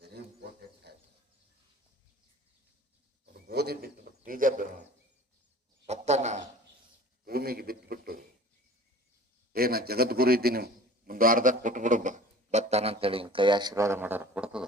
Very important time. ಗೋಧಿ ಬಿತ್ತು ಬೀಜ ಭತ್ತನ ಭೂಮಿಗೆ ಬಿತ್ಬಿಟ್ಟು ಏನ ಜಗದ್ಗುರು ಇದ್ದೀನಿ ಮುಂದೆ ವಾರದಾಗ ಕೊಟ್ಬಿಡು ಭತ್ತನ ಅಂತೇಳಿ ಕೈ ಆಶೀರ್ವಾದ ಮಾಡೋರು ಕೊಡ್ತದ.